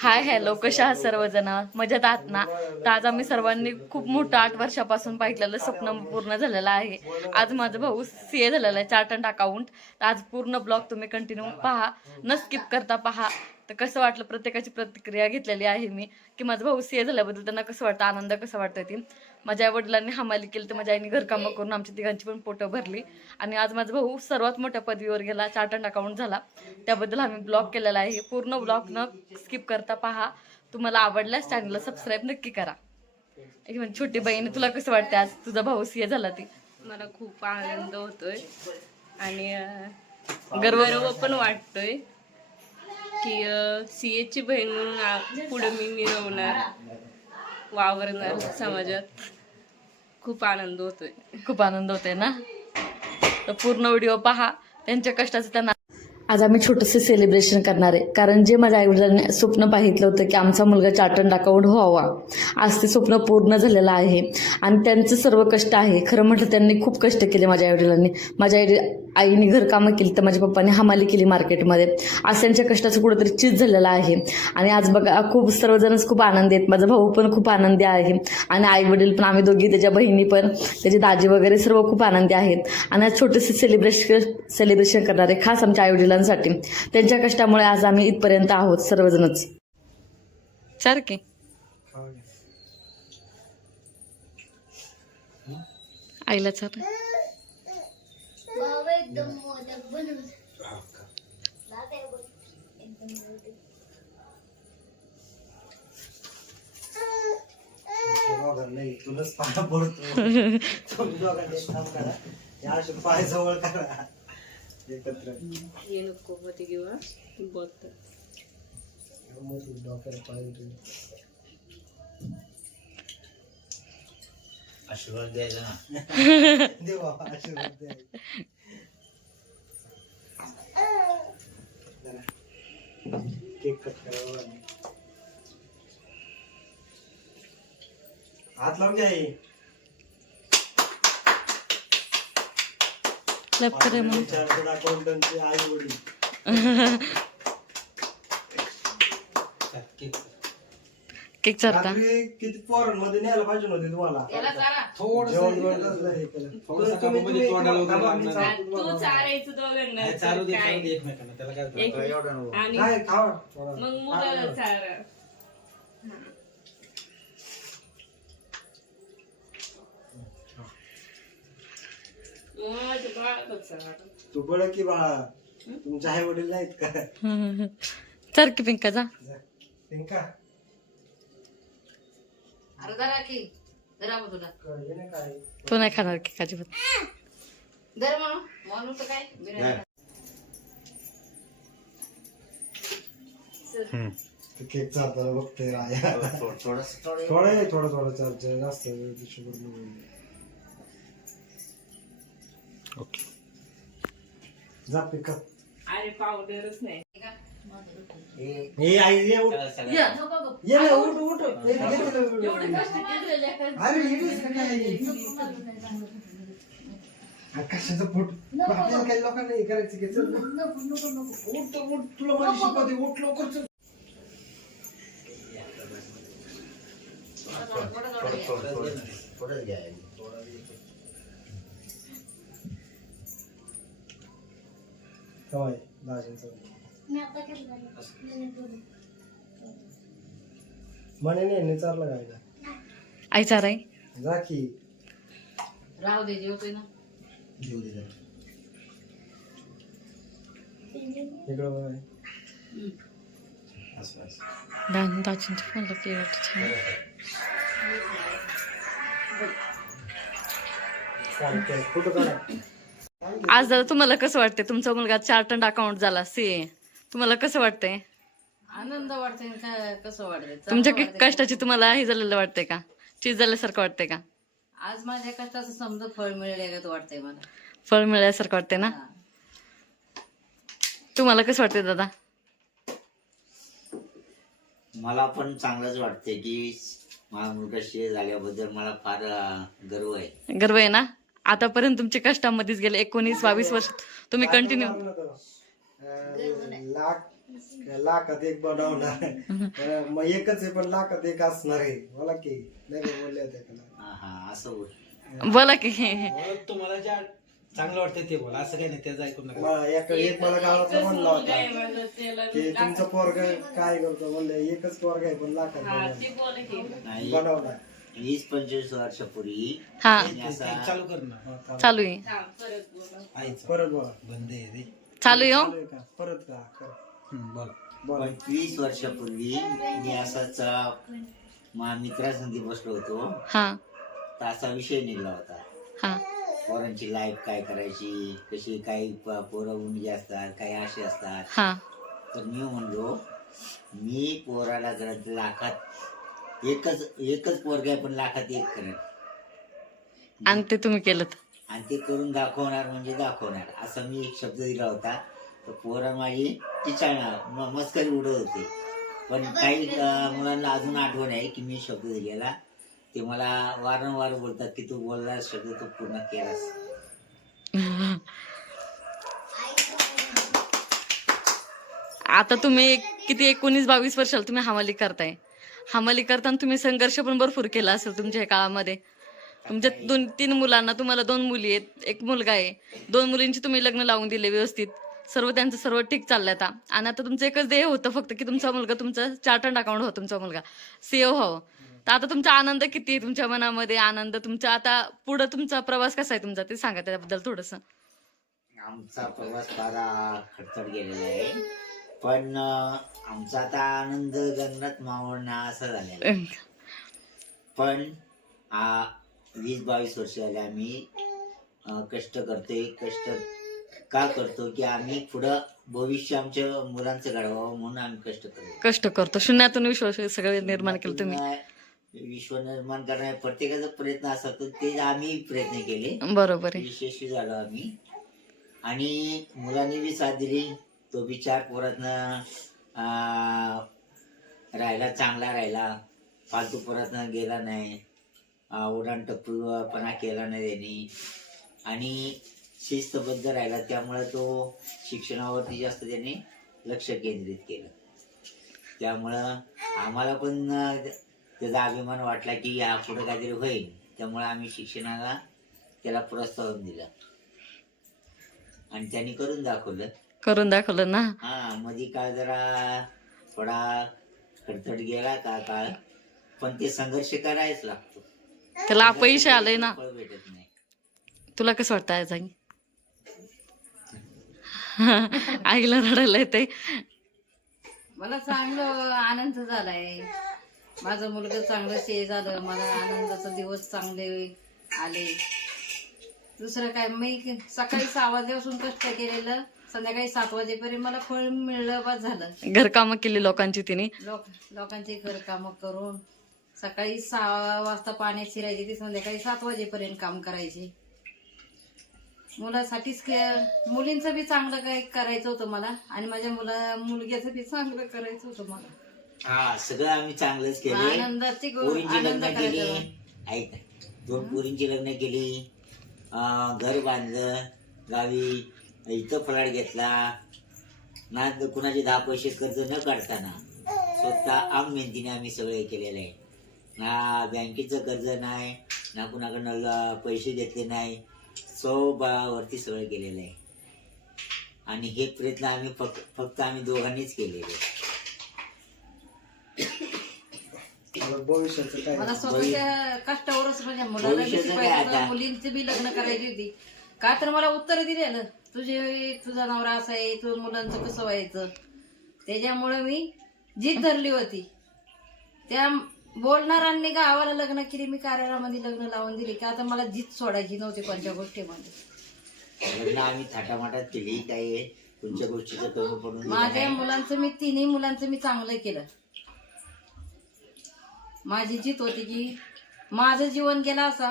Hi hello कशा आहात सर्वजण. मजेत आहात ना? तर आज आम्ही सर्वांनी खूप मोठं आठ वर्षापासून पाहिलेलं स्वप्न पूर्ण झालेलं आहे. आज माझा भाऊ सी ए झालेला आहे चार्टंट अकाउंट. तर आज पूर्ण ब्लॉग तुम्ही कंटिन्यू पहा. न स्किप करता पहा. तर कसं वाटलं? प्रत्येकाची प्रतिक्रिया घेतलेली आहे मी. की माझा भाऊ सी ए झाल्याबद्दल त्यांना कसं वाटतं? आनंद कसा वाटतं ती? माझ्या आई वडिलांनी हमाली केली तर माझ्या आईने घरकामं करून आमच्या तिघांची पण पोटं भरली. आणि आज माझा भाऊ सर्वात मोठ्या पदवीवर गेला चार्ट अँड अकाउंट झाला. त्याबद्दल आम्ही ब्लॉग केलेला आहे. पूर्ण ब्लॉग न स्किप करता पहा. तुम्हाला आवडल्यास चॅनलला सबस्क्राईब नक्की करा. एक म्हणजे छोटी बहीण तुला कसं वाटतं आज? तुझा भाऊ सी ए झाला ती. मला खूप आनंद होतोय. आणि गर्व. पण वाटतोय की सी एची बहीण म्हणून पुढे मी मिरवणार. वावरणार समाजात. खूप आनंद होतोय. खूप आनंद होते ना? तर पूर्ण व्हिडिओ पहा. त्यांच्या कष्टाचं त्यांना आज आम्ही छोटंसं सेलिब्रेशन करणार आहे. कारण जे माझ्या आईवडिलांनी स्वप्न पाहितलं होतं की आमचा मुलगा चार्टर्ड अकाउंट व्हावा. आज ते स्वप्न पूर्ण झालेलं आहे. आणि त्यांचं सर्व कष्ट आहे. खरं म्हटलं त्यांनी खूप कष्ट केले माझ्या आईवडिलांनी. माझ्या आई आईने घरकामं केली तर माझ्या पप्पाने हमाली केली मार्केटमध्ये. आज त्यांच्या कष्टाचं कुठंतरी चीज झालेलं आहे. आणि आज बघा खूप सर्वजणच खूप आनंदी आहेत. माझा भाऊ पण खूप आनंदी आहे. आणि आई वडील पण आम्ही दोघी त्याच्या बहिणी पण त्याची दाजी वगैरे सर्व खूप आनंदी आहेत. आणि आज छोटेसे सेलिब्रेशन सेलिब्रेशन करणार आहे खास आमच्या आई वडिलांसाठी त्यांच्या कष्टामुळे आज आम्ही इथपर्यंत आहोत सर्वजणच. की नाही तुलाच पाया पडतो तुम्ही दोघांनी एक काम करा या असे पाय जवळ करा एकत्र हे नको होते किंवा मग डोक्याला पाय. आशीर्वाद द्यायचा ना दे बाबा आशीर्वाद द्या. जरा. Cake cut. हात लावून घ्या हे. क्लब करे चार्टर्ड अकाउंटंटचे आई वडील केक चारता रात्री किती पोरांमध्ये न्यायला पाहिजे नव्हते तुम्हाला? जेवण बिवण कसलं हे केलं? तुम्ही- तुम्ही- तुम्ही- थांबा, मी सांगतो तू तुम्हाला. चारायचं दोघांना तर काय? एक- एवढं नको. आणि काय खावा थोडा. मग मुलं चारा. माझं बाळच चारा. तू बळ की बाळा. तुमचे आई वडील नाहीत का? चार की पिंका जा. पिंका? ना काय. तू नाही खाणार केक अजिबात. ते केक चालताना बघतोय राया. थोडं- थोडंसं- थोडं- थोडं थोडं चालतं जास्त शुगर जा पिका अरे पावडरच नाही. हे- हे आई ये उठ. चला, चला. ये ना उठ उठ. ये, ये ना. अरे इथेच का काय अरे कशाचं पोट आपल्याला काही लोकांना हे करायचं की चल. ना. उठ तर उठ. तुला माझी शिकवते. उठ लवकर चल. थोडं- थोडं- थोडं- थोडंच घ्या. काय दाजींचं म्हणे नाही काय आई जा की. राहू दे जेवतोय ना. घेऊ दे जरा. इकडं बघ. असं- असं. दान दाजींच्या फोनला केक छान. चालतंय. कुठं काढा आज दादा तुम्हाला कसं वाटतंय? तुमचा मुलगा चार्टर्ड अकाउंट झाला सी. तुम्हाला कसं वाटतंय? आनंद वाटतंय काय कसं वाटतंय? तुमच्या कि- कष्टाची तुम्हाला हे झालेलं वाटतंय का? चीज झाल्यासारखं वाटतंय का? आज माझ्या कष्टाचं समजा फळ मिळेल वाटतंय मला. फळ मिळाल्यासारखं वाटतंय ना? तुम्हाला कसं वाटतंय दादा? मला पण चांगलंच वाटतंय की माझा मुलगा शे झाल्याबद्दल मला फार अं, गर्व आहे. गर्व आहे ना? आतापर्यंत तुमच्या कष्टामध्येच गेले. एकोणीस बावीस वर्ष तुम्ही कंटिन्यू लाख काय लाखात एक बनवणार मग एकच आहे पण लाखात एक असणार आहे. मला की नाही का बोलले होते का हा हा असं बोल. बोला की. तुम्हाला ज्या चांगलं वाटतं ते बोला. असं काही नाही त्याचं ऐकून नका. मला एक एक मला गावातला म्हणला होता. की तुमचं पोरग काय करतो? म्हणलं एकच पोरग आहे पण लाखात बनवणार. नाही. बनवणार. वीस पंचवीस वर्षापूर्वी हा. त्यांनी असा चालू कर ना. चालू आहे. आईचं परत बोला. बंद आहे रे. चालू आहे हो. का? परत का? कर. हम्म, बोला. बोला. पंचवीस वर्षापूर्वी मी असाच अं, मा मित्रासंगी बसलो होतो. हा. तर असा विषय निघला होता. हा. पोरांची लाईफ काय करायची कशी काही प- पोरं उंजी असतात काही असे असतात. हा. तर मी म्हणलो मी पोराला जर लाखात एकच एकच पोरग आहे पण लाखात एक करेन. आणि ते तुम्ही केलं आणि ते करून दाखवणार म्हणजे दाखवणार. असा मी एक शब्द दिला होता. तर पोरं माझी चिचाळणार म- मस्करी उडत होते. पण काही मुलांना अजून आठवण आहे की मी शब्द दिलेला. ते मला वारंवार बोलतात की तू बोलला शब्द तू पूर्ण केलास. आता तुम्ही एक- किती एकोणीस बावीस वर्षाला तुम्ही हमाली करताय. हमाली करताना तुम्ही संघर्ष पण भरपूर केला असेल तुमच्या या काळामध्ये. तुमच्या दोन तीन मुलांना तुम्हाला दोन मुली आहेत एक मुलगा आहे. दोन मुलींची तुम्ही लग्न लावून दिले व्यवस्थित. सर्व त्यांचं सर्व ठीक चाललंय आता. आणि आता तुमचं एकच ध्येय होतं फक्त की तुमचा मुलगा तुमचा चार्टर्ड अकाउंट हो तुमचा मुलगा. सीओ व्हावं तर आता तुमचा आनंद किती आहे तुमच्या मनामध्ये? आनंद तुमचा आता पुढं तुमचा प्रवास कसा आहे तुमचा? ते सांगा त्याबद्दल थोडस. आमचा प्रवास फार अं, खडतर गेलेला आहे. पण आमचा आता आनंद गगनात मावळणं असं झालेला आहे. पण वीस बावीस वर्ष झाले आम्ही. कष्ट करतोय कष्ट का करतो की आम्ही पुढं भविष्य आमच्या मुलांचं घडवावं म्हणून आम्ही कष्ट करतो कष्ट करतो. शून्यातून विश्वास सगळं निर्माण केलं तुम्ही. विश्व निर्माण करण्याचा प्रत्येकाचा प्रयत्न असतो ते आम्ही प्रयत्न केले. बरोबर यशस्वी झालो आम्ही. आणि मुलांनी बी साथ दिली. तो बी चार पोरातनं राहिला चांगला राहिला फालतू पोरातनं गेला नाही. उडाण टप्पूपणा केला नाही त्यांनी. आणि शिस्तबद्ध राहिला त्यामुळे तो शिक्षणावरती जास्त त्याने लक्ष केंद्रित केलं. त्यामुळं आम्हाला पण त्याचा अभिमान वाटला की हा पुढे काहीतरी होईल. त्यामुळे आम्ही शिक्षणाला त्याला प्रोत्साहन दिलं. आणि त्यांनी करून दाखवलं. करून दाखवलं ना? हा मधी काळ जरा थोडा खडतड गेला का काळ पण ते संघर्ष करायच लागतो त्याला अपयश आलंय ना. तुला कसं वाटतं आज आई? आईला रडायला येते मला चांगलं आनंद झालाय. माझं मुलगा चांगलं शे झालं. मला आनंदाचा दिवस चांगले आले. दुसरं काय? मी सकाळी सहा वाजल्यापासून कष्ट केलेलं. संध्याकाळी सात वाजेपर्यंत मला फळ मिळलं बस झालं. घरकामं केली लोकांची तिने. लोक लोकांचे घर काम करून सकाळी सहा वाजता पाण्यात शिरायचे ते संध्याकाळी सात वाजेपर्यंत काम करायचे. मुलासाठीच मुलींचं बी चांगलं काय करायचं होतं मला आणि माझ्या मुला मुलग्याचं बी चांगलं करायचं होतं मला. हा सगळं आम्ही चांगलंच केले. आनंदाची आनंद करायचा ऐक दोन पोरींची लग्न केली. घर बांधलं गावी इथं फलाट घेतला. ना कुणाचे दहा पैसे कर्ज न काढताना स्वतः आम मेहनतीने आम्ही सगळे केलेलं आहे. ना बँकेचं कर्ज नाही ना कुणाकडनं पैसे घेतले नाही. सौ बळावरती सगळं केलेलं आहे. आणि हे प्रयत्न आम्ही फक्त फक्त आम्ही दोघांनीच केलेले. आहे. मला भविष्याचं काय? मला स्वतःच्या कष्टावरच माझ्या मुलाला बी भविष्याचं काय शिकवायचं आता? होतं, मुलींची बी लग्न करायची होती. का तर मला उत्तर दिलेलं तुझे तुझा नवरा असा आहे तुझ्या मुलांचं कसं व्हायचं? त्याच्यामुळे मी जीत धरली होती त्या बोलणाऱ्यांनी गावाला लग्न केली मी कार्यालयामध्ये लग्न लावून दिली. का आता मला जीत सोडायची नव्हती कोणत्या गोष्टीमध्ये? लग्न आम्ही थाटामाटात केली काही तुमच्या गोष्टीचं कमी पडून दिलं माझ्या नाही. मुलांचं मी तिन्ही मुलांचं मी चांगलं केलं. माझी जीत होती की माझं जीवन गेलं असा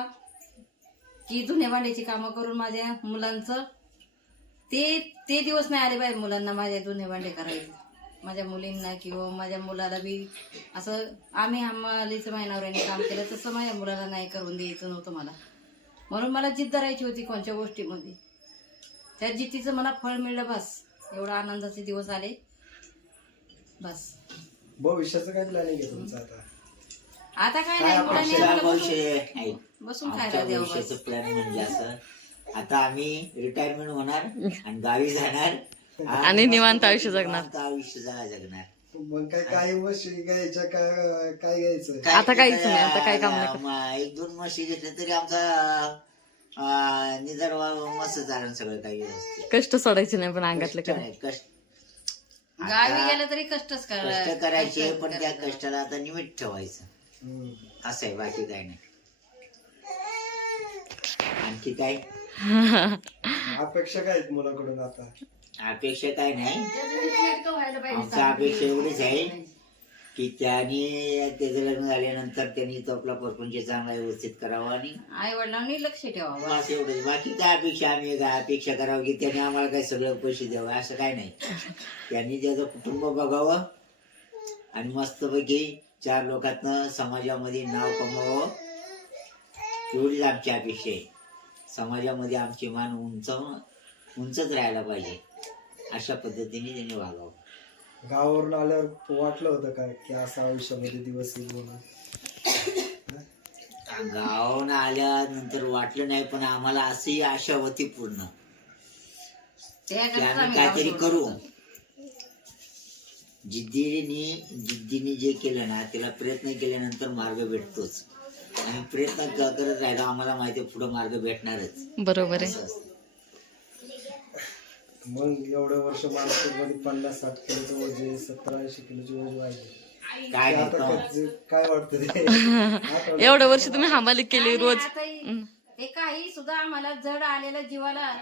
की धुण्या भांड्याची कामं करून माझ्या मुलांचं ते ते दिवस नाही आले पाहिजे मुलांना माझ्या धुणे भांडे करायचे माझ्या मुलींना किंवा माझ्या मुलाला बी असं आम्ही हमालीचं महिनावऱ्याने काम केलं तसं माझ्या मुलाला नाही करून द्यायचं नव्हतं मला. म्हणून मला जिद्द धरायची होती कोणत्या गोष्टीमध्ये. त्या जिद्दीचं मला फळ मिळलं बस. एवढा आनंदाचे दिवस आले. बस. भविष्याचं काय प्लॅनिंग आहे तुमचं आता? आता काय नाही आपलं बसून- भविष्य ऐक, बसून आमच्या खायला द्यावं भविष्याचं बस प्लॅन म्हणजे असं. आता आम्ही रिटायरमेंट होणार आणि गावी जाणार. आणि निवांत आयुष्य जगणार. निवांत आयुष्य जा- जगणार. मग काय काही म्हशी घ्यायच्या का काय घ्यायचं? काय आता काहीच नाही, आता काही काम नाही. एक दोन म्हशी घेतल्या तरी आमचा वा- मस्त चालन सगळं काही व्यवस्थित. कष्ट सोडायचे नाही पण अंगातलं कष्ट करा नाही, कष्ट. गावी आता गेलं तरी कष्टच करा कष्ट करायचे पण त्या कष्टाला आता निमित्त ठेवायचं. हम्म. असं आहे बाकी काय नाही. आणखी काय? अपेक्षा काय आहेत मुलाकडून आता? अपेक्षा काय नाही. आमच्या अपेक्षा एवढीच आहे की त्याने त्याचं लग्न झाल्यानंतर त्यांनी तो आपला परपंच चांगला व्यवस्थित करावा आणि आई वडिलांनी लक्ष ठेवावं. बस एवढंच. बाकी काय अपेक्षा आम्ही काय अपेक्षा करावं की त्याने आम्हाला काय सगळं पैसे द्यावं असं काय नाही. त्यांनी त्याचं कुटुंब बघावं आणि मस्तपैकी चार लोकांतनं समाजामध्ये नाव कमवावं. एवढीच आमची अपेक्षा आहे. समाजामध्ये आमची मान उंच उंचच राहायला पाहिजे. अशा पद्धतीने त्यांनी वागावं. गावावरून आल्यावर वाटलं होतं का की असं आयुष्यामध्ये दिवस येईल म्हणून? गावाहून आल्यानंतर वाटलं नाही पण आम्हाला असंही आशा होती पूर्ण. की आम्ही काहीतरी करू. जिद्दीने जिद्दीने जे केलं ना त्याला प्रयत्न केल्यानंतर मार्ग भेटतोच. आणि प्रयत्न क- करत राहिलो आम्हाला माहिती आहे पुढे मार्ग भेटणारच. बरोबर आहे. असं असतं. मग एवढं वर्ष माणसामध्ये पन्नास साठ किलोचं वजन सत्तर ऐंशी किलोची वजन वाढली काय काय वाटतं ते? आठवलं. एवढं वर्ष तुम्ही हमाली केली रोज. ते काही सुद्धा आम्हाला जड आलेलं जीवाला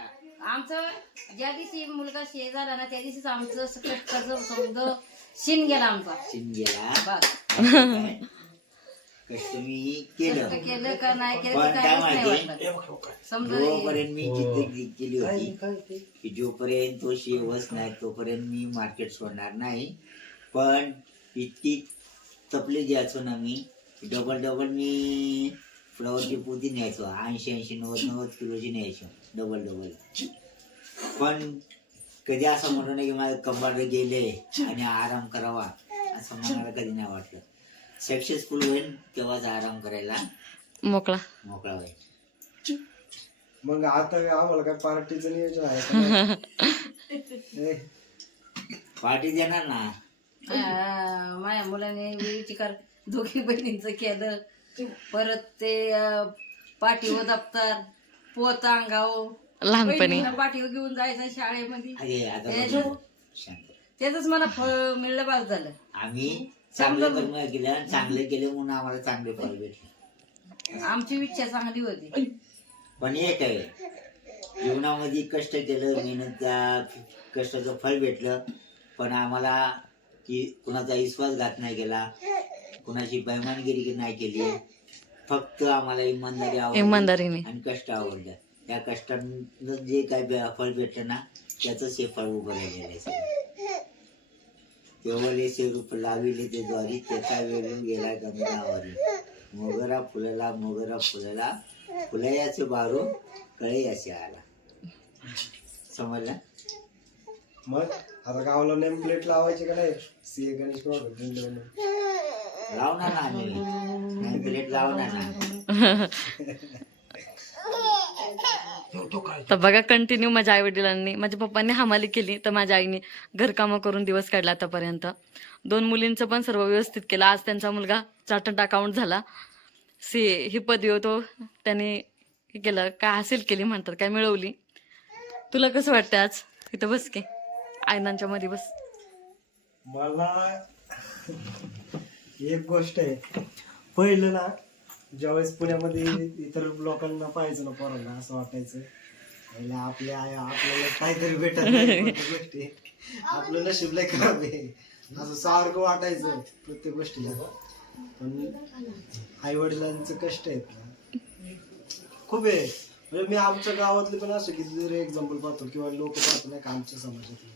आमचं ज्या दिवशी मुलगा शे झाला ना त्या दिवशीच आमचं कष्टाचं समज शिन गेला आमचा. शिन गेला? बस. मी केलं. कष्ट केलं का नाही केलं पण ते काय काहीच नाही माहिती? वाटलं समजा जोपर्यंत मी जिद्द के- केली होती? की जोपर्यंत तो शेवच नाही तोपर्यंत मी मार्केट सोडणार नाही. पण इतकी तपली द्यायचो ना मी डबल डबल मी फ्लावरची पोती न्यायचो. ऐंशी ऐंशी नव्वद नव्वद किलोची न्यायचो. डबल डबल पण कधी असं म्हणतो नाही की माझं कंबार गेले आणि आराम करावा असं मनाला कधी नाही वाटलं. सक्सेसफुल होईल तेव्हाच आराम करायला. मोकळा. मोकळा होईल. मग आता आम्हाला काय पार्टीचं नियोजन आहे का नाही? ए, पार्टी देणार ना? आ, माझ्या मुलाने विहिरीची कार दोघी बहिणींच केलं. परत ते अ, पाठीवर दप्तर पोत अंगाव. लहानपणी. पाठीवर घेऊन जायचं शाळेमध्ये. अरे आता त्याचं- बघ. शांत. त्याच मला फळ मिळलं बाज झालं. आम्ही चांगलं कर्म केलं आणि चांगलं केलं म्हणून आम्हाला चांगले फळ भेटले. आमची इच्छा चांगली होती. पण एक आहे जीवनामध्ये कष्ट केलं मेहनत त्या कष्टाचं फळ भेटलं पण आम्हाला की कुणाचा विश्वासघात नाही केला कुणाची बैमानगिरी नाही केली. फक्त आम्हाला इमानदारी आवडली इमानदारीने. आणि कष्ट आवडलं. त्या कष्टानं जे काय बे- फळ भेटलं ना त्याच हे फळ उभं राहिलेलं आहे. सगळं. केवळ से रूप लाविले ते द्वारी त्याचा वेळून गेला गंगावारी मोगरा फुलला मोगरा फुलला. फुलयाचे बारू कळे याचे आला. समजला? मग आता गावाला नेम प्लेट लावायची का नाही? सी गणेश लावणार ना आम्ही. नाही प्लेट लावणार ना तर बघा कंटिन्यू माझ्या आई वडिलांनी माझ्या पप्पांनी हमाली केली तर माझ्या आईने घरकामं करून दिवस काढला आतापर्यंत. दोन मुलींचं पण सर्व व्यवस्थित केलं. आज त्यांचा मुलगा चार्टर्ड अकाउंट झाला. सी ही पदवी होतो त्यांनी हे केलं. काय हासिल केली म्हणतात काय मिळवली. तुला कसं वाटतं आज? इथं बस की. आयनांच्या मध्ये बस. मला एक गोष्ट आहे. पहिलं ना ज्यावेळेस पुण्यामध्ये इतर लोकांना पाहायचं ना पोरांना असं वाटायचं पहिलं आपल्या आई आपल्याला काहीतरी भेटत नाही. प्रत्येक गोष्टी. आपलं नशीब लय खराब आहे. असं सारखं वाटायचं प्रत्येक गोष्टीला. पण आई वडिलांचं कष्ट आहेत ना. खूप आहे. म्हणजे मी आमच्या गावातले पण असं कितीतरी एक्झाम्पल पाहतो किंवा लोक पाहतो नाही का आमच्या समाजातले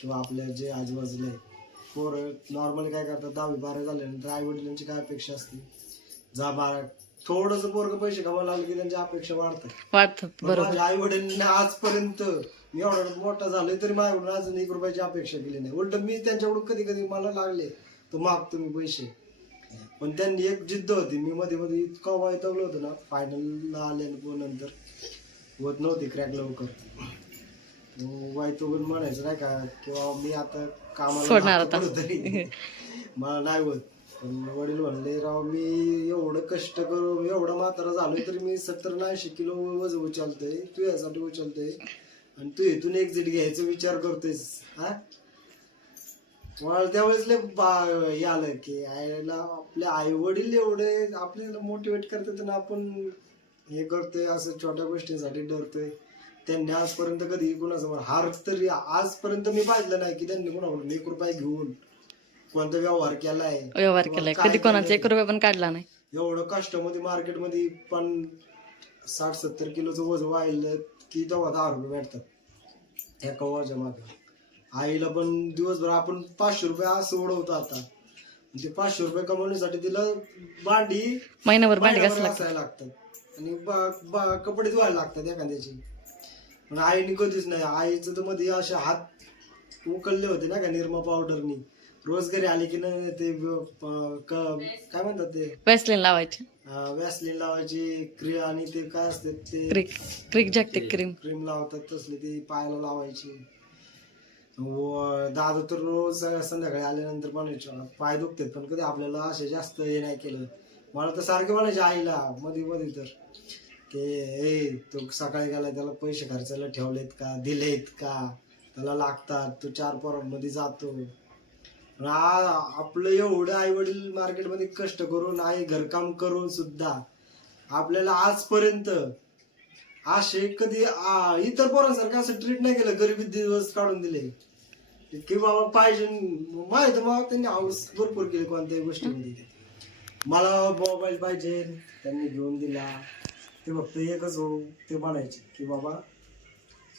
किंवा आपल्या जे आजूबाजूला आहेत पोरं नॉर्मली काय करतात दहावी बारा झाल्यानंतर आई वडिलांची काय अपेक्षा असते? जा बारा थोडस पोरग पैसे कमायला लागले की त्यांची अपेक्षा वाढतात वाटतं बरोबर माझ्या आई वडिलांनी आजपर्यंत मी एवढा मोठा झालोय तरी माझ्याकडून अजून एक रुपयाची अपेक्षा केली नाही. उलट मी त्यांच्याकडून कधी कधी मला लागले तर मागतो मी पैसे. पण त्यांनी एक जिद्द होती. मी मध्ये मध्ये इतका वैतागलो होतो ना फायनलला आल्यानंतर होत नव्हती क्रॅक लवकर. वायतोगून म्हणायचं नाही का किंवा मी आता कामाला सोडणार. कुठंतरी. मला नाही होत. वडील म्हणले राव मी एवढं कष्ट करून एवढा म्हातारा झालो तरी मी सत्तर ऐंशी किलो वजन उचलतोय तू यासाठी उचलतोय. आणि तू इथून एक्झिट घ्यायचा विचार करतोयस हा? मला त्यावेळेस लय बा- आलं की आईला आपले आई वडील एवढे आपल्याला मोटिवेट करतात आणि आपण हे करतोय असं छोट्या गोष्टींसाठी डरतोय. त्यांनी आजपर्यंत कधी कुणासमोर हार तरी आजपर्यंत मी पाहिलं नाही की त्यांनी कुणाकडून एक रुपया घेऊन कोणता व्यवहार केलाय? व्यवहार केलाय. कधी कोणाचा. एक रुपया पण काढला नाही. एवढं कष्टामध्ये मार्केटमध्ये पण साठ सत्तर किलोचं वजन वाहिलं की तेव्हा दहा रुपये भेटतात. एका वजा मागे. आईला पण दिवसभर आपण पाचशे रुपये असं उडवतो आता. ते पाचशे रुपये कमवण्यासाठी तिला भांडी महिनाभर भांडी घासायला लागतात. आणि कपडे धुवायला लागतात एखाद्याची. पण आईने कधीच नाही. आईचं तर मध्ये असे हात उकलले होते ना का निरमा पावडरनी रोज घरी आले की नाही ते व- प- क- काय म्हणतात ते? वॅसलीन लावायची. वॅसलिन लावायची क्री आणि ते काय असते ते? क्रिक क्रिक क्रीम क्रीम लावतात तसले ते पायाला लावायची. व दादा तर रोज संध्याकाळी आल्यानंतर म्हणायचं पाय दुखतात पण कधी आपल्याला असे जास्त हे नाही केलं. मला तर सारखे म्हणायचे आईला मध्ये मध्ये तर. की ए तो सकाळी गेला त्याला पैसे खर्चायला ठेवलेत का? दिलेत का? त्याला लागतात तो चार पोरांमध्ये जातो. आपलं एवढं आई वडील मार्केटमध्ये कष्ट करून आई घरकाम करून सुद्धा आपल्याला आजपर्यंत असे कधी इतर पोरांसारखं असं ट्रीट नाही केलं गरिबी दिवस काढून दिले. की बाबा पाहिजे माहीत मग त्यांनी हाऊस भरपूर केली कोणत्याही गोष्टीमध्ये. मला मोबाईल पाहिजे त्यांनी घेऊन दिला. ते फक्त एकच हो ते म्हणायचे की बाबा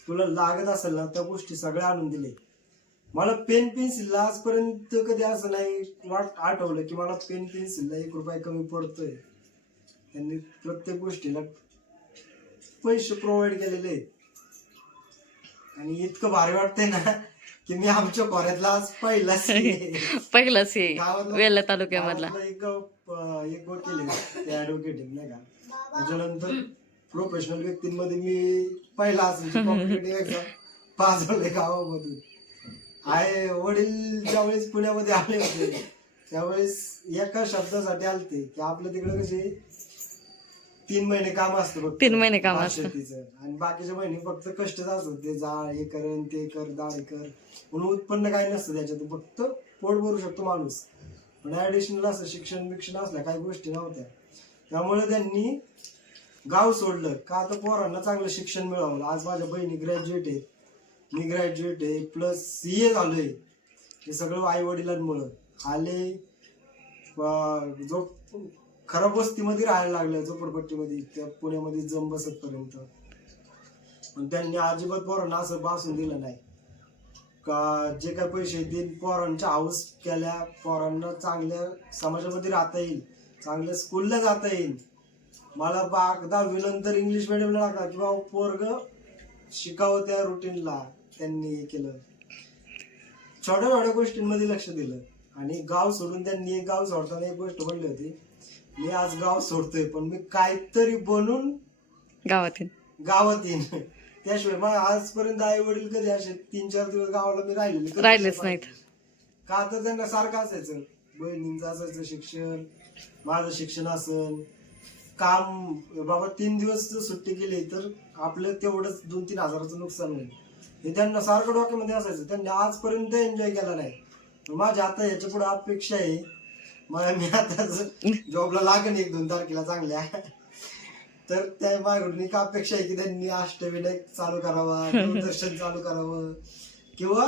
तुला लागत असेल ना त्या गोष्टी सगळ्या आणून दिले. मला पेन पेन्सिलला आजपर्यंत कधी असं नाही वाट आठवलं की मला पेन पेन्सिलला एक रुपया कमी पडतोय. त्यांनी प्रत्येक गोष्टीला पैसे प्रोव्हाइड केलेले आहेत. आणि इतकं भारी वाटतंय ना की मी आमच्या खोऱ्यातला आज पहिलाच आहे. पहिलाच वेल्ला तालुक्यामधला. एक एक आहे ते ऍडव्होकेट आहेत नाही का? त्याच्यानंतर प्रोफेशनल व्यक्तींमध्ये मी पहिला झाले गावामधून. आहे वडील ज्यावेळेस पुण्यामध्ये आले होते त्यावेळेस एका शब्दासाठी आलते की आपल्या तिकडे कसे तीन महिने काम असतं फक्त तीन महिने काम असतं. शेतीचं. आणि बाकीचे महिने फक्त कष्टच असतात. ते जाळ हे कर आणि ते कर हे कर. म्हणून उत्पन्न काही नसतं त्याच्यात फक्त पोट भरू शकतो माणूस. पण ऍडिशनल असं शिक्षण बिक्षण असल्या काही गोष्टी नव्हत्या. त्यामुळे त्यांनी गाव सोडलं. का आता पोरांना चांगलं शिक्षण मिळावं. आज माझ्या बहिणी ग्रॅज्युएट आहेत. मी ग्रॅज्युएट आहे प्लस सी ए झालोय. हे सगळं आई वडिलांमुळं आले जो खराब वस्तीमध्ये राहायला लागलं झोपडपट्टीमध्ये त्या पुण्यामध्ये जम बसत पर्यंत. पण त्यांनी अजिबात पोरांना असं बासून दिलं नाही. का जे काय पैसे देईल पोरांच्या हाऊस केल्या पोरांना चांगल्या समाजामध्ये राहता येईल चांगल्या स्कूलला जाता येईल. मला बाग दहावी नंतर इंग्लिश मिडियमला लागला की बाबा पोरग शिकावं त्या रुटीनला त्यांनी हे केलं. छोट्या छोट्या गोष्टींमध्ये लक्ष दिलं. आणि गाव सोडून त्यांनी एक गाव सोडताना एक गोष्ट म्हणली होती मी आज गाव सोडतोय पण मी काहीतरी बनून गावातील गावात येईन. त्याशिवाय आजपर्यंत आई वडील कधी असे तीन चार दिवस गावाला मी कधीच राहिलेच नाही. नाहीत. का तर त्यांना सारखं असायचं. बहिणींचं असायचं शिक्षण माझं शिक्षण असन काम बाबा तीन दिवस सुट्टी केली तर आपलं तेवढंच दोन तीन हजाराचं नुकसान होईल. हे त्यांना सारखं डोक्यामध्ये असायचं. त्यांनी आजपर्यंत एन्जॉय केला नाही. माझ्या आता याच्यापुढे अपेक्षा आहे. मला मी आता जॉबला लागेल एक दोन तारखेला चांगल्या. तर त्या माझ्याकडून एक अपेक्षा आहे की त्यांनी अष्टविनायक चालू करावा दूरदर्शन चालू करावं. किंवा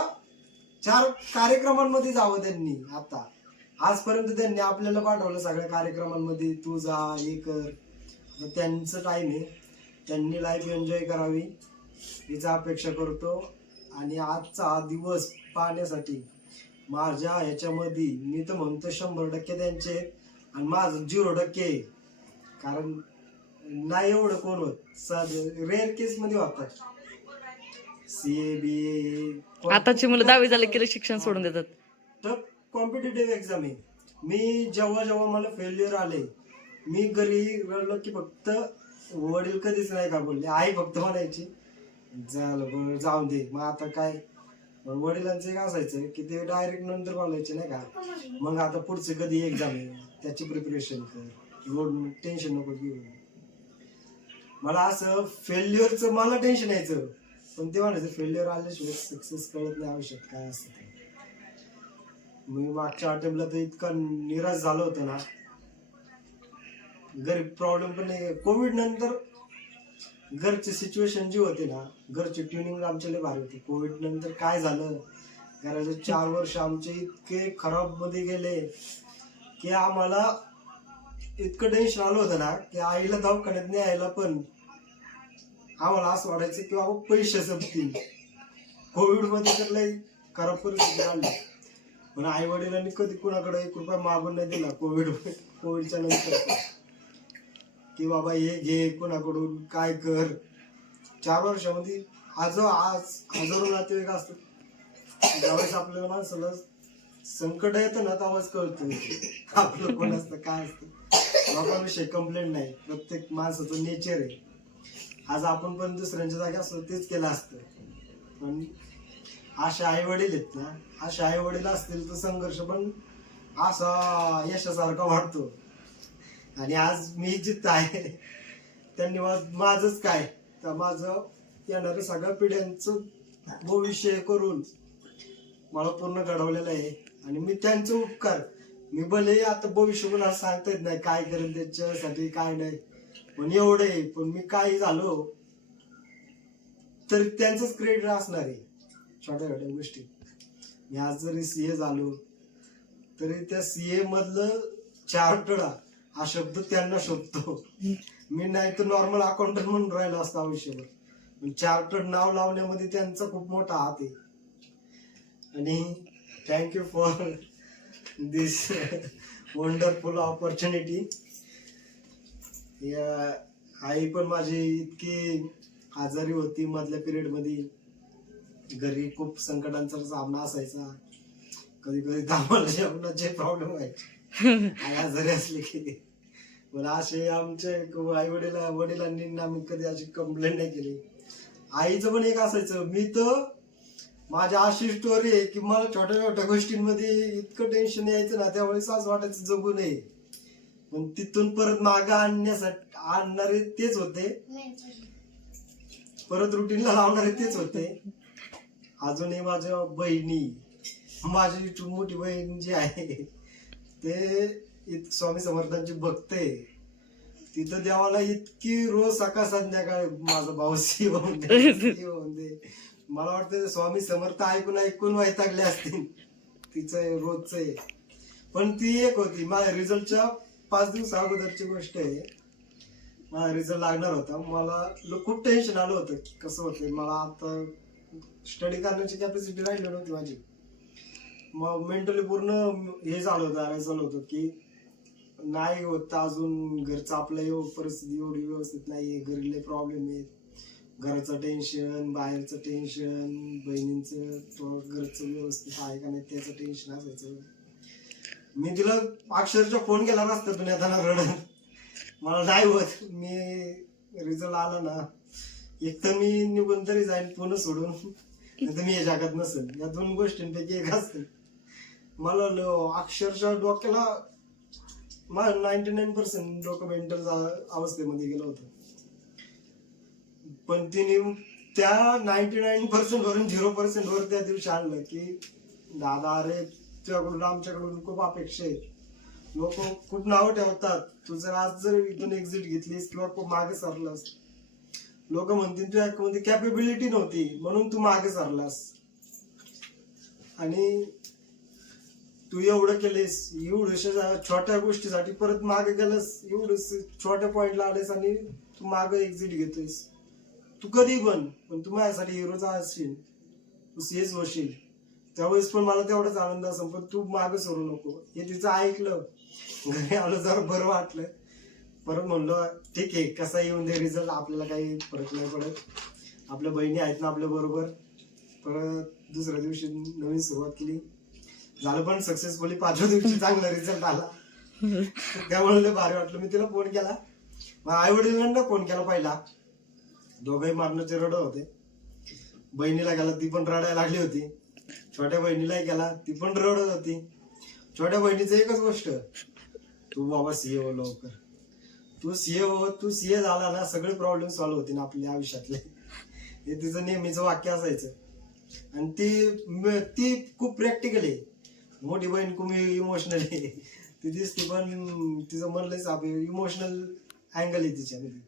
चार कार्यक्रमांमध्ये जावं त्यांनी आता. आजपर्यंत त्यांनी आपल्याला पाठवलं सगळ्या कार्यक्रमांमध्ये तू जा हे कर. त्यांचं टाइम आहे. त्यांनी लाईफ एन्जॉय करावी. हिचा अपेक्षा करतो आणि आजचा हा दिवस पाहण्यासाठी माझ्या ह्याच्यामध्ये मी तर म्हणतो शंभर टक्के त्यांचे आहेत आणि माझं झिरो टक्के कारण नाही एवढं कोण होत. रेअर केस मध्ये होतात सी ए बी ए आताची मुलं दहावी झाले की शिक्षण सोडून देतात. तर कॉम्पिटेटिव्ह एक्झाम आहे. मी जेव्हा जेव्हा मला फेल्युअर आले मी घरी रडलो की फक्त वडील कधीच नाही का बोलले आई फक्त म्हणायची झालं बरं जाऊन दे. मग आता काय? मग वडिलांचं एक असायचं की ते डायरेक्ट नंतर बोलायचे नाही का? मग आता पुढचं कधी एक्झाम आहे? त्याची प्रिपरेशन कर. टेन्शन नको घेऊ. मला असं फेल्युअरचं मला टेन्शन यायचं. पण ते म्हणायचं फेल्युअर आल्याशिवाय सक्सेस कळत नाही आवश्यक काय असतं ते. मी मागच्या अटेम्पला तर इतका निराश झालो होतो ना. गरीब प्रॉब्लेम पण नाही. कोविड नंतर घरची सिच्युएशन जी होती ना घरची ट्युनिंग आमच्या लय भारी होती. कोविड नंतर काय झालं? घराचे चार वर्ष आमचे इतके खराबमध्ये गेले की आम्हाला इतकं टेन्शन आलं होतं ना की आईला दवाखान्यात नाही यायला पण आम्हाला असं वाटायचं की बाबा पैसे संपतील कोविडमध्ये तर लय खराब परिस्थिती आली पण आई वडिलांनी कधी कुणाकडे एक रुपया मागून नाही दिला कोविड कोविडच्या नंतर. की बाबा हे घे कुणाकडून काय कर. चार वर्षामध्ये हजो आज हजारो नातेवाईक असतात. ज्यावेळेस आपल्याला माणसाला संकट येतं ना तेव्हाच कळतो. आपलं कोण असतं काय असतं. लोकांविषयी कंप्लेंट नाही. प्रत्येक माणसाचं नेचर आहे. आज आपण पण दुसऱ्यांच्या जागी असतो तेच केलं असतं. पण असे आई वडील आहेत ना असे आई वडील असतील तर संघर्ष पण असा यशासारखा वाढतो. आणि आज मी जिथं आहे त्यांनी माझंच काय? तर माझं येणाऱ्या सगळ्या पिढ्यांचं भविष्य हे करून मला पूर्ण घडवलेलं आहे. आणि मी त्यांचे उपकार मी भले आता भविष्य मला सांगता येत नाही काय करेल त्याच्यासाठी काय नाही. पण एवढे आहे. पण मी काही झालो तर त्यांचंच क्रेडिट असणार आहे. छोट्या छोट्या गोष्टी. मी आज जरी सीए झालो तरी त्या सीए मधलं चार्टडा हा शब्द त्यांना शोधतो. मी नाही तर नॉर्मल अकाउंटंट म्हणून राहिलो असतो आयुष्यभर. चार्टर्ड नाव लावण्यामध्ये त्यांचा खूप मोठा हात आहे. आणि thank you for this wonderful opportunity आई पण माझी इतकी आजारी होती. मधल्या पिरियडमध्ये घरी खूप संकटांचा सामना असायचा. कधी कधी आम्हाला जेवणाचे प्रॉब्लेम व्हायचे. आई आजारी असली की. पण असे आमचे आई वडील वडिलांनी आम्ही कधी अशी कंप्लेंट नाही केली. आईचं पण एक असायचं मी तर माझ्या अशी स्टोरी आहे की मला छोट्या छोट्या गोष्टींमध्ये इतकं टेन्शन यायचं ना त्यावेळेस असं वाटायचं जगू नये. पण तिथून परत मागे आणण्यासाठी आणणारे तेच होते. परत रुटीनला लावणारे तेच होते. अजूनही माझ्या बहिणी माझी मोठी बहीण जी आहे ते इत- स्वामी समर्थांची भक्त आहे. तिथं देवाला इतकी रोज सकाळ संध्याकाळ माझा भाऊ होऊन दे मला वाटतं स्वामी समर्थ ऐकून ऐकून वैतागले असतील. तिचं रोजच आहे. पण ती एक होती माझ्या रिझल्टच्या पाच दिवस अगोदरची गोष्ट आहे. माझा रिझल्ट लागणार होता. मला खूप टेन्शन आलं होतं की कसं होतं मला आता स्टडी करण्याची कॅपॅसिटी राहिली नव्हती माझी. मग मेंटली पूर्ण हे झालं होतं अरे झालं होतं की नाही होत अजून. घरचं आपलं एव परिस्थिती एवढी व्यवस्थित नाहीये. घरीले प्रॉब्लेम आहेत. घराचं टेन्शन बाहेरचं टेन्शन बहिणींचं घरचं व्यवस्थित आहे का नाही त्याचं टेन्शन असायचं. मी तिला अक्षरशः फोन केला नसता पण येताना रडत. मला नाही होत. मी रिझल्ट आला ना एक तर मी निघून तरी जाईल पुन्हा सोडून. नाही तर मी या जगात नसेल. या दोन गोष्टींपैकी एक असते. मला अक्षरशः डोक्याला माझं नाईन्टी नाईन पर्सेंट डोकं मेंटल अवस्थेमध्ये गेलं होतं. पण तिने त्या नाईन्टी नाईन पर्सेंट वरून झिरो पर्सेंट वर त्या दिवशी आणलं की दादा अरे तुझ्याकडून आमच्याकडून खूप अपेक्षा आहेत. लोक खूप नावं ठेवतात. तू जर आज जर इथून एक्झिट घेतलीस किंवा खूप मागे सरलास लोक म्हणतील तुझ्यामध्ये कॅपेबिलिटी नव्हती म्हणून तू मागे सरलास. आणि तू एवढं केलेस एवढ्याशा छोट्या गोष्टीसाठी परत मागे गेलास एवढं छोट्या पॉइंटला आलेस आणि तू मागे एक्झिट घेतोयस. तू कधी पण पण तू माझ्यासाठी हिरोचा असशील. तू सेज होशील. त्यावेळेस पण मला तेवढाच आनंद असेल पण तू मागे सोडू नको. हे तिचं ऐकलं. घरी आलं जरा बरं वाटलं. परत म्हणलं ठीक आहे कसा येऊन दे रिझल्ट आपल्याला काही फरक नाही पडत. आपल्या बहिणी आहेत ना आपल्या बरोबर. परत दुसऱ्या दिवशी नवीन सुरुवात केली. झालं पण सक्सेसफुली पाचव्या दिवशी चांगला रिझल्ट आला. त्यामुळे भारी वाटलं. मी तिला फोन केला. मग आई वडिलांना फोन केला पहिला. दोघही मारण्याचे रड होते. बहिणीला गेला ती पण रडायला लागली होती. छोट्या बहिणीलाही गेला ती पण रडत होती. छोट्या बहिणीचं एकच गोष्ट तू बाबा सीए हो लवकर. तू सीए हो तू सीए झाला ना सगळे प्रॉब्लेम सॉल्व्ह होतील आपल्या आयुष्यातले. हे तिचं नेहमीचं वाक्य असायचं. आणि ती ती खूप प्रॅक्टिकल आहे. मोठी बहीण कुमी इमोशनल आहे. ती दिसते पण तिचं म्हणलंच आपण इमोशनल अँगल आहे तिच्यामध्ये.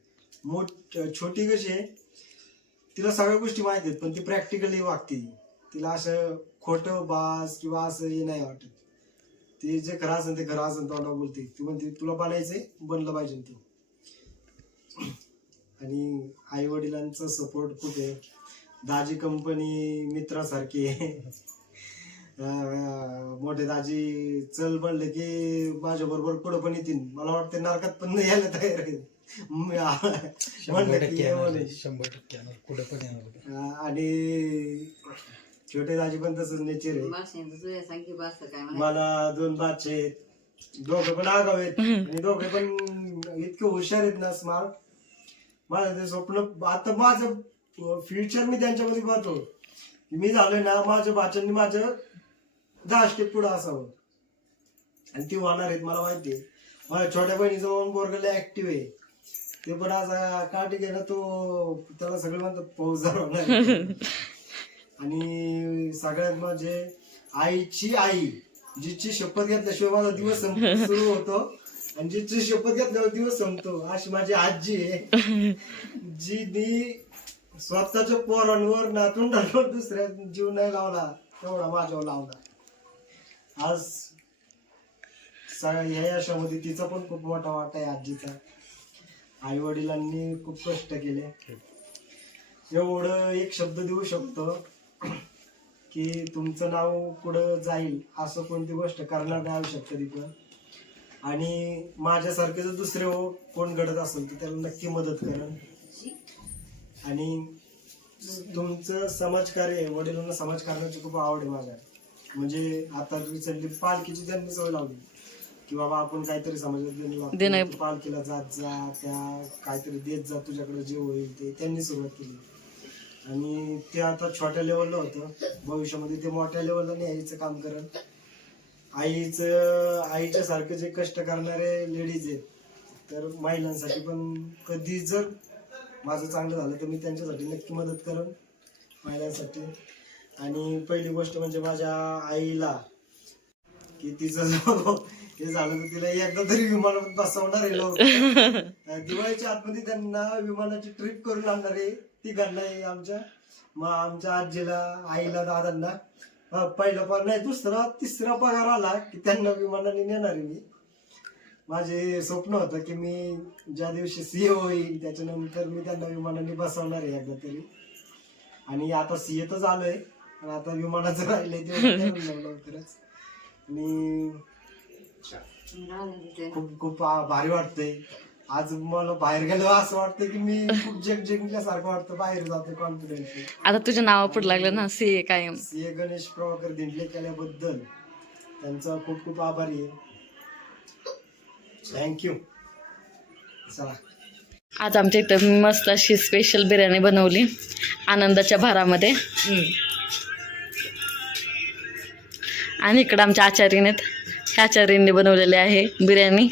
मोठ छोटी कशी आहे तिला सगळ्या गोष्टी माहिती आहेत पण ती प्रॅक्टिकली वागते. तिला असं खोटं बास किंवा असं हे नाही वाटत. ते जे खरं असेल ते खरं असेल तोंडा बोलते. ती म्हणते तुला बनायचंय बनलं पाहिजे ते. आणि आई वडिलांचा सपोर्ट खूप आहे? दाजी कंपनी मित्रासारखी आहे. मोठे दाजी चल म्हणले की माझ्या बरोबर पुढे पण येतील. मला वाटतं नरकात पण नाही यायला तयार म्हणलं की. शंभर टक्के येणार. पण येणार आणि छोटे दाजी पण तसंच नेचर आहे. बस यांचं तुझ्या सांग की बस काय म्हणा मला दोन बाचे आहेत. दोघं पण आगाव आहेत. आणि दोघे पण इतके हुशार आहेत ना स्मार्ट माझं ते स्वप्न आता माझं फ्युचर मी त्यांच्यामध्ये पाहतो. की मी झालोय ना माझ्या बाच्यांनी माझं दहा स्टेप पुढे असावं. आणि ती होणार आहेत मला माहिती आहे. माझ्या छोट्या बहिणीचं म्हणून बोरगले ऍक्टिव्ह आहे. ते पण आज काठी गेला तो त्याला सगळे म्हणतात होणार आहे. आणि सगळ्यात म्हणजे आईची आई जिची शपथ घेतल्याशिवाय माझा दिवस सुरू होतो. आणि जिची शपथ घेतल्यावर दिवस संपतो अशी माझी आजी आहे. जी स्वतःच्या पोरांवर नातूंडांवर दुसऱ्या जीव नाही लावला तेवढा माझ्यावर लावला. आज या ह्या यशामध्ये तिचा पण खूप मोठा वाटा आहे आजीचा. आई वडिलांनी खूप कष्ट केले. एवढं एक शब्द देऊ शकतो की तुमचं नाव पुढं जाईल असं कोणती गोष्ट करणार नाही आयुष्यात तिथं आणि माझ्यासारखे जर दुसरे हो कोण घडत असेल तर त्याला नक्की मदत करेन. आणि तुमचं समाजकार्य आहे वडिलांना समाजकारणाची खूप आवड आहे माझ्या म्हणजे आता रिसेंटली पालखीची त्यांनी सवय लावली. की बाबा आपण काहीतरी तू पालखीला जात जा त्या काहीतरी देत जा तुझ्याकडे जे होईल ते. त्यांनी सुरुवात केली. आणि ते आता छोट्या लेवलला होतं. भविष्यामध्ये ते मोठ्या लेवलला न्यायचं काम करत. आईचं आईच्या सारखं जे कष्ट करणारे लेडीज आहेत तर महिलांसाठी पण कधी जर माझं चांगलं झालं तर मी त्यांच्यासाठी नक्की मदत करेन. महिलांसाठी. आणि पहिली गोष्ट म्हणजे माझ्या आईला की तिचं हे झालं तर तिला एकदा तरी विमानात बसवणार आहे दिवाळीच्या आतमध्ये त्यांना विमानाची ट्रिप करून आणणार आहे. ती आहे आमच्या मग आमच्या आजीला आईला दादांना. पहिला पगार नाही दुसरा तिसरा पगार आला की त्यांना विमानाने नेणार आहे मी. माझे स्वप्न होतं की मी ज्या दिवशी सीए होईल त्याच्यानंतर मी त्यांना विमानाने बसवणार आहे एकदा तरी. आणि आता सीए तर झालोय. पण आता विमानाचं राहिलंय ते आणि खूप खूप आ- भारी वाटतंय. आज मला बाहेर गेलो असं वाटतं की मी खूप जग जिंकल्यासारखं वाटतं बाहेर जातोय कॉन्फिडन्सली आता तुझ्या नावा पुढे लागलं ना सी कायम. सीए गणेश प्रभाकर दिंडले केल्याबद्दल त्यांचा खूप खूप आभारी आहे. थँक्यू चला. आज आमच्या इथं मस्त अशी स्पेशल बिर्याणी बनवली आनंदाच्या भारामध्ये. आणि इकडं आमच्या आचार्यने ह्या आचार्यांनी बनवलेले आहे बिर्याणी.